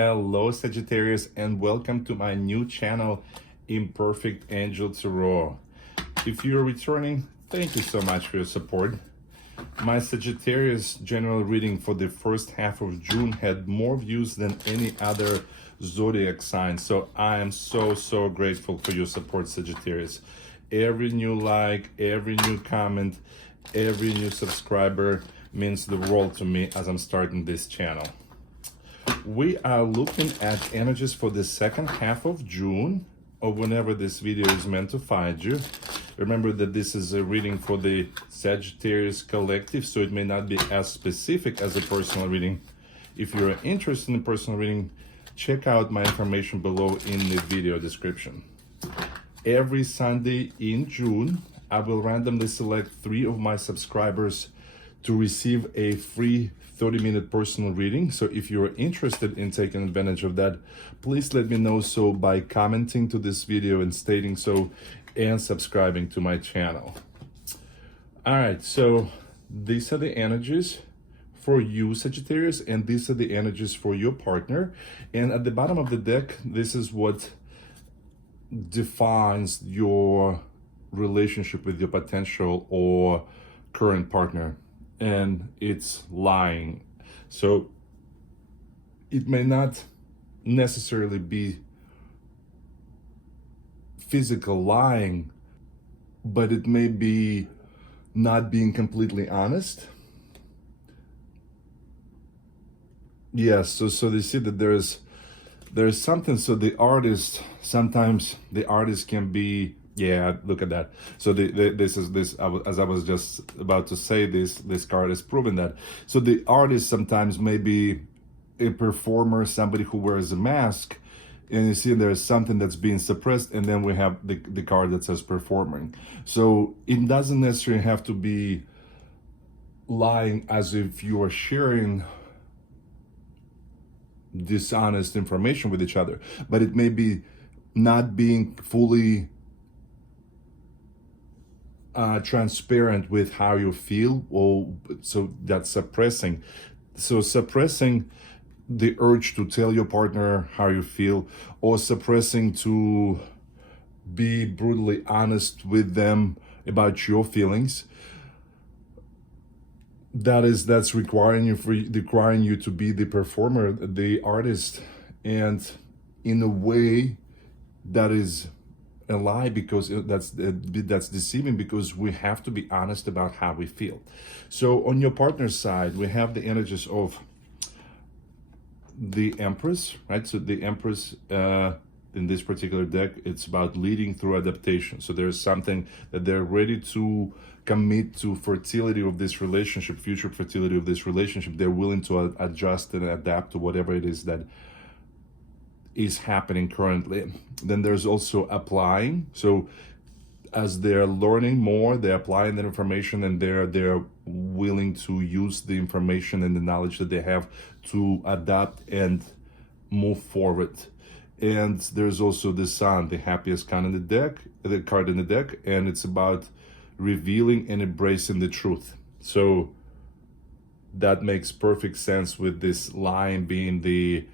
Hello Sagittarius, and welcome to my new channel, Imperfect Angel Tarot. If you're returning, thank you so much for your support. My Sagittarius general reading for the first half of June had more views than any other zodiac sign, so I am so grateful for your support, Sagittarius. Every new like, every new comment, every new subscriber means the world to me as I'm starting this channel. We are looking at energies for the second half of June, or whenever this video is meant to find you. Remember that this is a reading for the Sagittarius collective, so it may not be as specific as a personal reading. If you're interested in a personal reading, check out my information below in the video description. Every Sunday in June, I will randomly select 3 of my subscribers to receive a free 30-minute personal reading. So if you're interested in taking advantage of that, please let me know so by commenting to this video and stating so, and subscribing to my channel. All right, so these are the energies for you, Sagittarius, and these are the energies for your partner. And at the bottom of the deck, this is what defines your relationship with your potential or current partner, and it's lying. So it may not necessarily be physical lying, but it may be not being completely honest. Yes, so they see that there's something. So the artist, sometimes the artist can be, yeah, look at that. So as I was just about to say, this card is proving that. So the artist sometimes may be a performer, somebody who wears a mask, and you see there's something that's being suppressed, and then we have the card that says performing. So it doesn't necessarily have to be lying as if you are sharing dishonest information with each other, but it may be not being fully transparent with how you feel, or so that's suppressing. So suppressing the urge to tell your partner how you feel, or suppressing to be brutally honest with them about your feelings. That's requiring you to be the performer, the artist, and in a way that is a lie, because that's deceiving, because we have to be honest about how we feel. So on your partner's side, we have the energies of the Empress, right? So the Empress in this particular deck, it's about leading through adaptation. So there's something that they're ready to commit to fertility of this relationship, future fertility of this relationship. They're willing to adjust and adapt to whatever it is that is happening currently. Then there's also applying. So as they're learning more, they're applying that information, and they're willing to use the information and the knowledge that they have to adapt and move forward. And there's also the Sun, the happiest card in the deck, and it's about revealing and embracing the truth. So that makes perfect sense with this line being the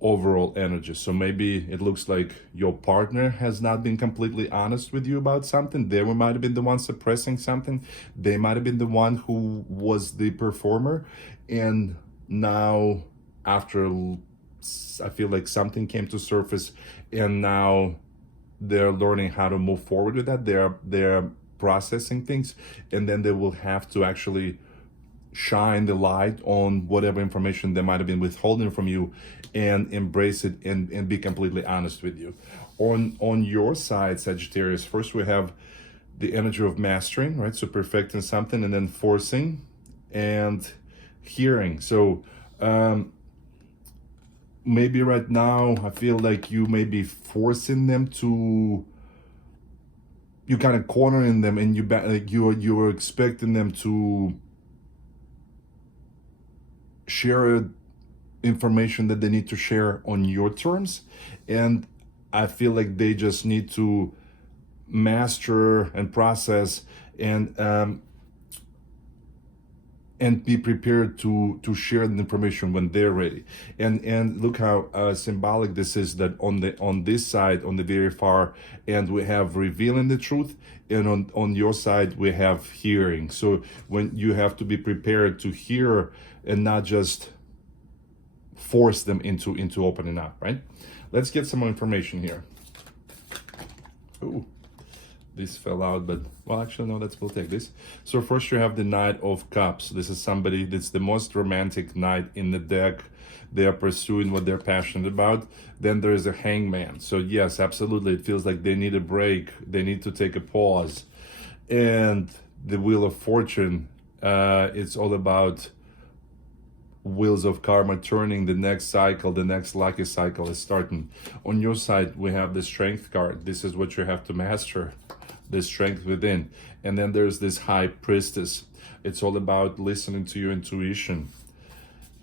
overall energy. So maybe it looks like your partner has not been completely honest with you about something. They might have been the one suppressing something. They might have been the one who was the performer, and now after, I feel like something came to surface, and now they're learning how to move forward with that. They're processing things, and then they will have to actually shine the light on whatever information they might have been withholding from you, and embrace it and be completely honest with you. On your side, Sagittarius, first we have the energy of mastering, right? So perfecting something, and then forcing and hearing. So maybe right now I feel like you may be forcing them to, you kind of cornering them, and you're expecting them to share information that they need to share on your terms, and I feel like they just need to master and process and and be prepared to share the information when they're ready. And look how symbolic this is, that on this side, on the very far end, we have revealing the truth, and on your side we have hearing. So when you have to be prepared to hear and not just force them into opening up, right? Let's get some more information here. Ooh, this fell out, but well, actually no, we'll take this. So first you have the Knight of Cups. This is somebody that's the most romantic knight in the deck. They are pursuing what they're passionate about. Then there's a Hangman. So yes, absolutely, it feels like they need a break. They need to take a pause. And the Wheel of Fortune, it's all about wheels of karma turning. The next cycle, the next lucky cycle is starting. On your side, we have the Strength card. This is what you have to master, the strength within. And then there's this High Priestess. It's all about listening to your intuition.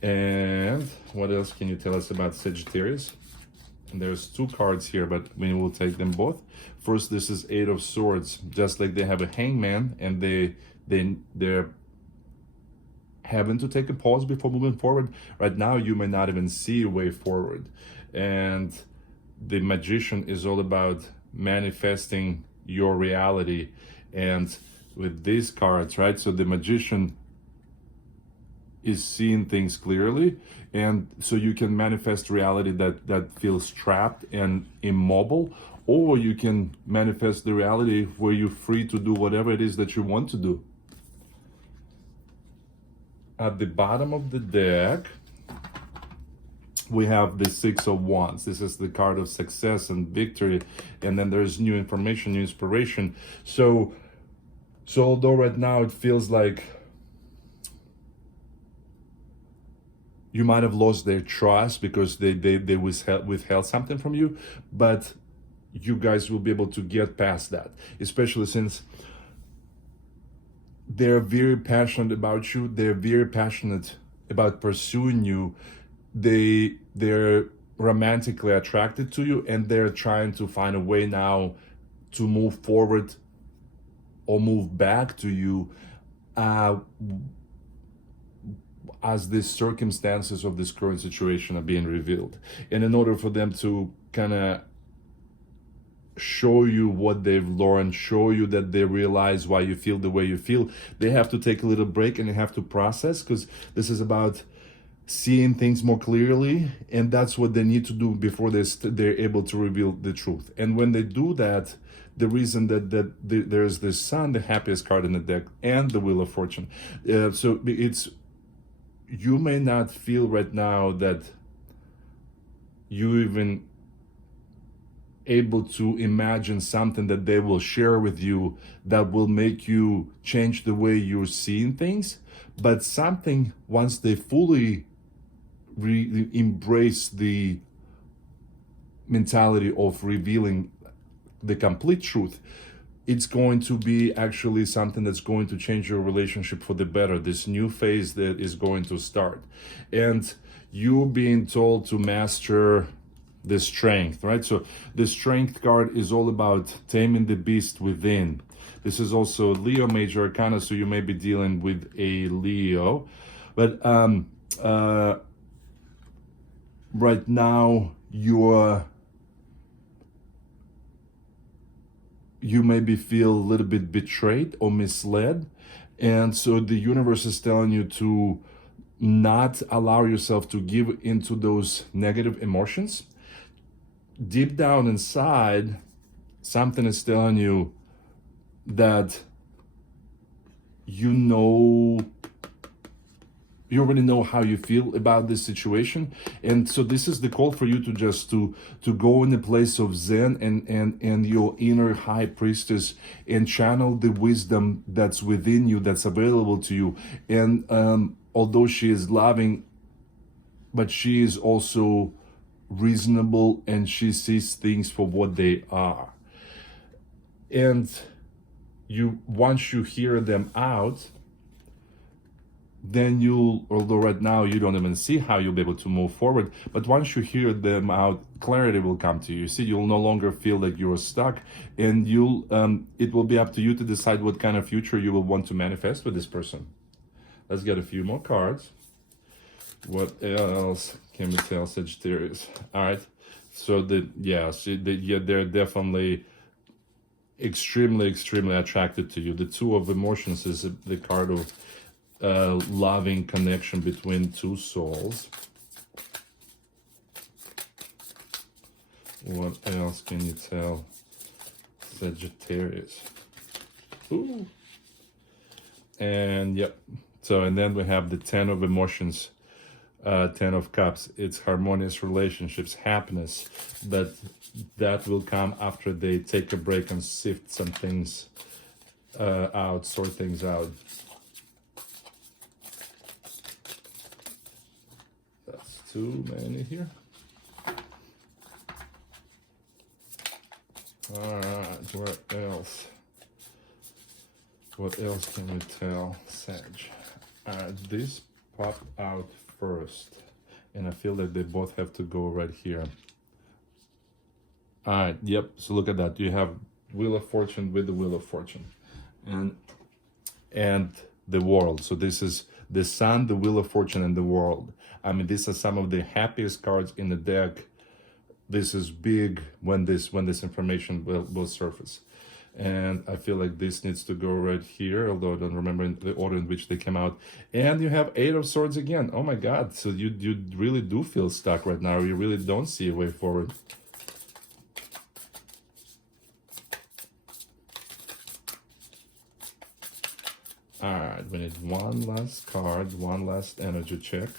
And what else can you tell us about Sagittarius? And there's two cards here, but we will take them both. First, this is Eight of Swords. Just like they have a Hangman, and they're having to take a pause before moving forward. Right now, you may not even see a way forward. And the Magician is all about manifesting your reality. And with these cards, right? So the Magician is seeing things clearly, and so you can manifest reality that feels trapped and immobile, or you can manifest the reality where you're free to do whatever it is that you want to do. At the bottom of the deck, we have the Six of Wands. This is the card of success and victory, and then there's new information, new inspiration. So although right now it feels like you might have lost their trust because they withheld something from you, but you guys will be able to get past that, especially since they're very passionate about you. They're very passionate about pursuing you. They're romantically attracted to you, and they're trying to find a way now to move forward or move back to you as the circumstances of this current situation are being revealed. And in order for them to kind of show you what they've learned, show you that they realize why you feel the way you feel, they have to take a little break and they have to process, because this is about seeing things more clearly, and that's what they need to do before they're able to reveal the truth. And when they do that, the reason that there's the Sun, the happiest card in the deck, and the Wheel of Fortune. So it's, you may not feel right now that you even able to imagine something that they will share with you that will make you change the way you're seeing things, but something, once they fully embrace the mentality of revealing the complete truth, it's going to be actually something that's going to change your relationship for the better, this new phase that is going to start. And you're being told to master the Strength, right? So the Strength card is all about taming the beast within. This is also Leo major arcana, so you may be dealing with a Leo. But right now, you maybe feel a little bit betrayed or misled. And so the universe is telling you to not allow yourself to give into those negative emotions. Deep down inside, something is telling you that you already know how you feel about this situation. And so this is the call for you to just to go in the place of Zen and your inner high priestess and channel the wisdom that's within you, that's available to you. And although she is loving, but she is also reasonable, and she sees things for what they are. And once you hear them out, then although right now you don't even see how you'll be able to move forward, but once you hear them out, clarity will come to you. You see, you'll no longer feel like you're stuck, and it will be up to you to decide what kind of future you will want to manifest with this person. Let's get a few more cards. What else can we tell Sagittarius? All right. So they're definitely extremely attracted to you. The Two of Emotions is the card of loving connection between two souls. What else can you tell Sagittarius? Ooh. And yep. So, and then we have the Ten of Emotions, Ten of Cups. It's harmonious relationships, happiness, that will come after they take a break and sift some things out, sort things out. That's too many here. All right, what else? What else can we tell Sag? This popped out first, and I feel that they both have to go right here. All right, yep, so look at that. You have Wheel of Fortune with the Wheel of Fortune. And the World. So this is the Sun, the Wheel of Fortune, and the World. I mean, these are some of the happiest cards in the deck. This is big when this information will surface. And I feel like this needs to go right here, although I don't remember the order in which they came out. And you have Eight of Swords again. Oh my God, so you really do feel stuck right now. You really don't see a way forward. All right, we need one last card, one last energy check.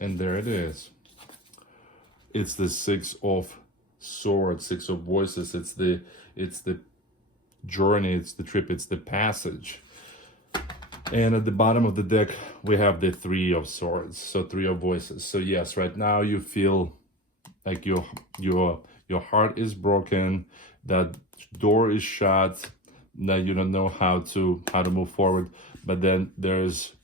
And there it is. It's the Six of Swords, Six of Voices. It's the journey, it's the trip, it's the passage. And at the bottom of the deck, we have the Three of Swords, so Three of Voices. So yes, right now you feel like your heart is broken, that door is shut, that you don't know how to move forward. But then there's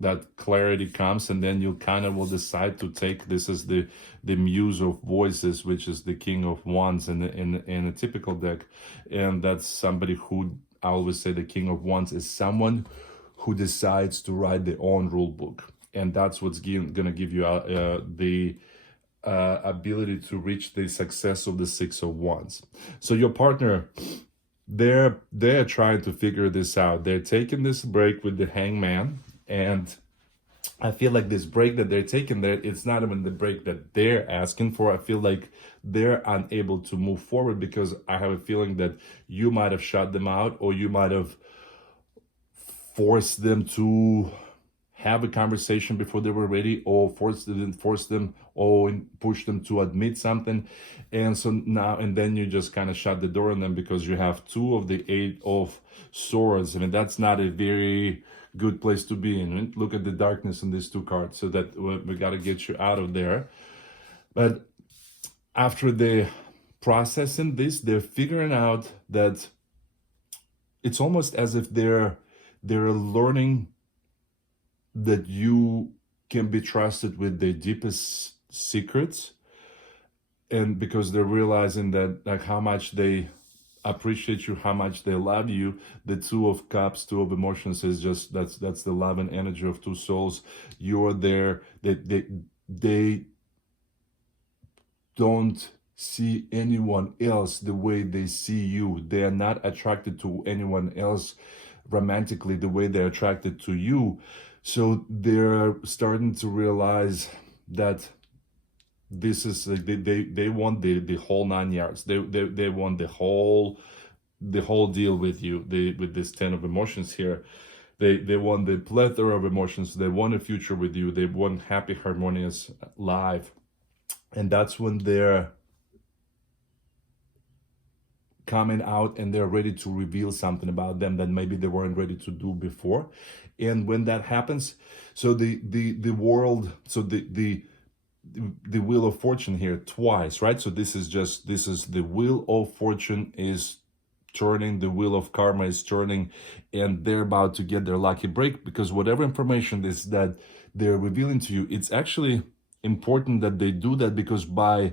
that clarity comes, and then you kind of will decide to take this as the Muse of Voices, which is the King of Wands in a typical deck. And that's somebody who, I always say the King of Wands is someone who decides to write their own rule book. And that's what's gonna give you the ability to reach the success of the Six of Wands. So your partner, they're trying to figure this out. They're taking this break with the Hangman. And I feel like this break that they're taking there, it's not even the break that they're asking for. I feel like they're unable to move forward because I have a feeling that you might have shut them out, or you might have forced them to have a conversation before they were ready, or force them or push them to admit something. And so now, and then you just kind of shut the door on them because you have two of the Eight of Swords. I mean, that's not a very good place to be in. Look at the darkness in these two cards, so that we got to get you out of there. But after the processing this, they're figuring out that it's almost as if they're learning that you can be trusted with their deepest secrets. And because they're realizing that, like, how much they appreciate you, how much they love you. The Two of Cups, Two of Emotions is just, that's the love and energy of two souls. You're there. They don't see anyone else the way they see you. They are not attracted to anyone else romantically the way they're attracted to you. So they're starting to realize that this is like they want the whole 9 yards. They want the whole deal with you. With this Ten of Emotions here, they want the plethora of emotions. They want a future with you. They want happy, harmonious life. And that's when they're coming out and they're ready to reveal something about them that maybe they weren't ready to do before. And when that happens, so the world, so the Wheel of Fortune here twice, right? So this is the Wheel of Fortune is turning, the Wheel of Karma is turning, and they're about to get their lucky break, because whatever information is that they're revealing to you, it's actually important that they do that, because by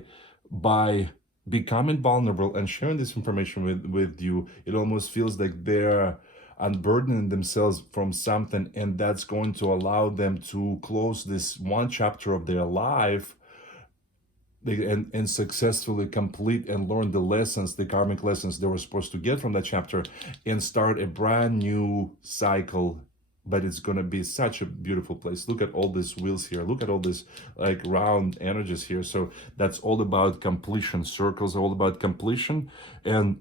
becoming vulnerable and sharing this information with you, it almost feels like they're unburdening themselves from something, and that's going to allow them to close this one chapter of their life and successfully complete and learn the lessons, the karmic lessons they were supposed to get from that chapter, and start a brand new cycle. But it's going to be such a beautiful place. Look at all these wheels here. Look at all this like round energies here. So that's all about completion. Circles are all about completion and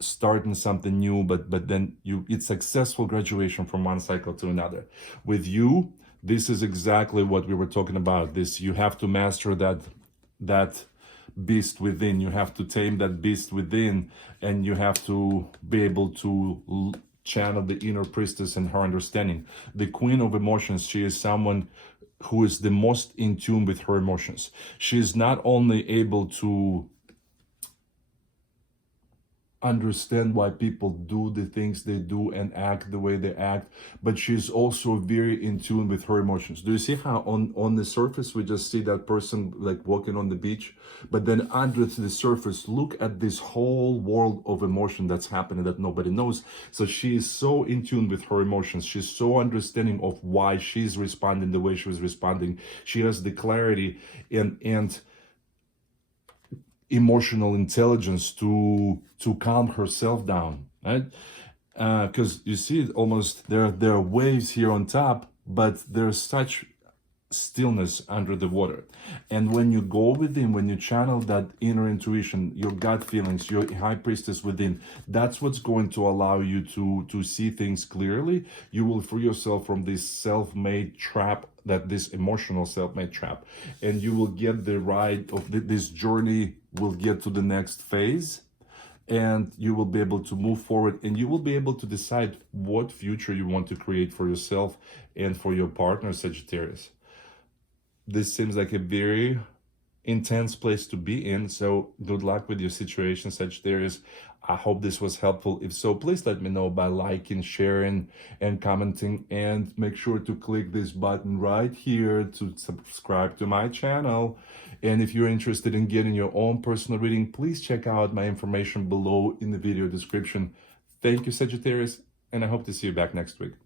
starting something new, but then it's successful graduation from one cycle to another. With you, this is exactly what we were talking about. This, you have to master that beast within. You have to tame that beast within, and you have to be able to channel the inner priestess and her understanding. The queen of emotions, she is someone who is the most in tune with her emotions. She is not only able to understand why people do the things they do and act the way they act, but she's also very in tune with her emotions. Do you see how on the surface we just see that person like walking on the beach, but then under the surface, look at this whole world of emotion that's happening that nobody knows. So she is so in tune with her emotions. She's so understanding of why she's responding the way she was responding. She has the clarity and emotional intelligence to calm herself down, right? Because you see, almost there are waves here on top, but there's such stillness under the water. And when you go within, when you channel that inner intuition, your gut feelings, your high priestess within, that's what's going to allow you to see things clearly. You will free yourself from this self-made trap, that this emotional self-made trap, and you will get the ride of this journey will get to the next phase, and you will be able to move forward, and you will be able to decide what future you want to create for yourself and for your partner, Sagittarius. This seems like a very intense place to be in, so good luck with your situation, Sagittarius. I hope this was helpful. If so, please let me know by liking, sharing, and commenting, and make sure to click this button right here to subscribe to my channel. And if you're interested in getting your own personal reading, please check out my information below in the video description. Thank you, Sagittarius, and I hope to see you back next week.